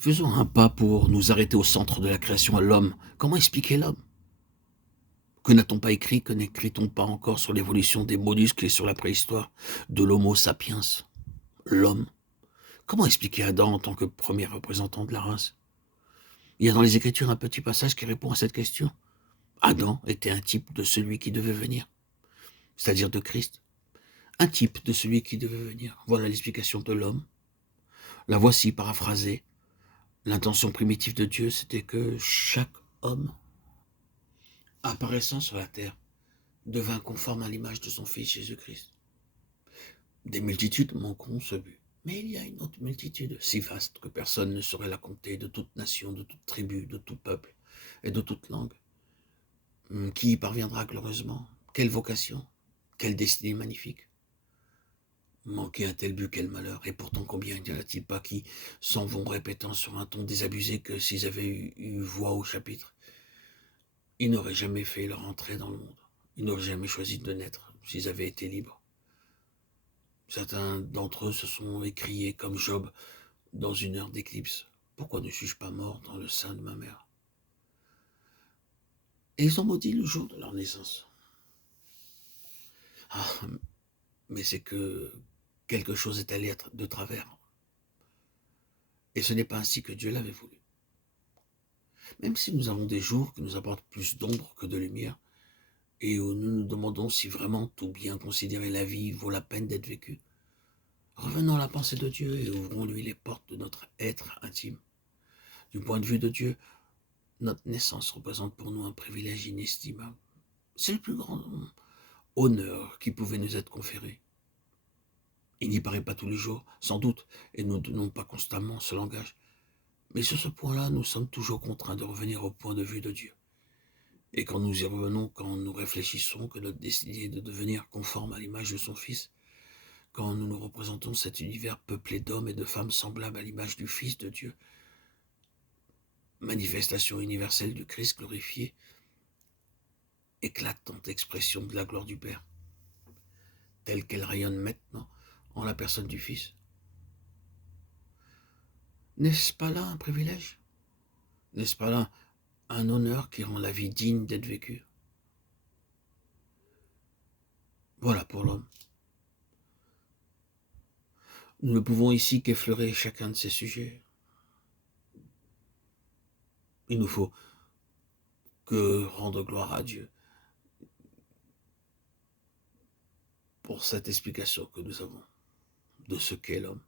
Faisons un pas pour nous arrêter au centre de la création à l'homme. Comment expliquer l'homme? Que n'a-t-on pas écrit, que n'écrit-on pas encore sur l'évolution des mollusques et sur la préhistoire de l'Homo sapiens, l'homme? Comment expliquer Adam en tant que premier représentant de la race? Il y a dans les Écritures un petit passage qui répond à cette question. Adam était un type de celui qui devait venir, c'est-à-dire de Christ. Un type de celui qui devait venir. Voilà l'explication de l'homme. La voici paraphrasée. L'intention primitive de Dieu, c'était que chaque homme apparaissant sur la terre devint conforme à l'image de son Fils Jésus-Christ. Des multitudes manqueront ce but. Mais il y a une autre multitude, si vaste que personne ne saurait la compter, de toute nation, de toute tribu, de tout peuple et de toute langue. Qui y parviendra glorieusement? Quelle vocation? Quelle destinée magnifique? Manquer un tel but, quel malheur! Et pourtant combien n'y en a-t-il pas qui s'en vont répétant sur un ton désabusé que s'ils avaient eu voix au chapitre, ils n'auraient jamais fait leur entrée dans le monde. Ils n'auraient jamais choisi de naître s'ils avaient été libres. Certains d'entre eux se sont écriés comme Job dans une heure d'éclipse. Pourquoi ne suis-je pas mort dans le sein de ma mère? Et ils ont maudit le jour de leur naissance. Ah, mais c'est que quelque chose est allé de travers. Et ce n'est pas ainsi que Dieu l'avait voulu. Même si nous avons des jours qui nous apportent plus d'ombre que de lumière, et où nous nous demandons si vraiment tout bien considérer la vie vaut la peine d'être vécu, revenons à la pensée de Dieu et ouvrons-lui les portes de notre être intime. Du point de vue de Dieu, notre naissance représente pour nous un privilège inestimable. C'est le plus grand honneur qui pouvait nous être conféré. Il n'y paraît pas tous les jours, sans doute, et nous ne donnons pas constamment ce langage. Mais sur ce point-là, nous sommes toujours contraints de revenir au point de vue de Dieu. Et quand nous y revenons, quand nous réfléchissons que notre destinée est de devenir conforme à l'image de son Fils, quand nous nous représentons cet univers peuplé d'hommes et de femmes semblables à l'image du Fils de Dieu, manifestation universelle du Christ glorifié, éclatante expression de la gloire du Père, telle qu'elle rayonne maintenant en la personne du Fils. N'est-ce pas là un privilège? N'est-ce pas là un honneur qui rend la vie digne d'être vécue? Voilà pour l'homme. Nous ne pouvons ici qu'effleurer chacun de ces sujets. Il nous faut que rendre gloire à Dieu pour cette explication que nous avons de ce qu'est l'homme.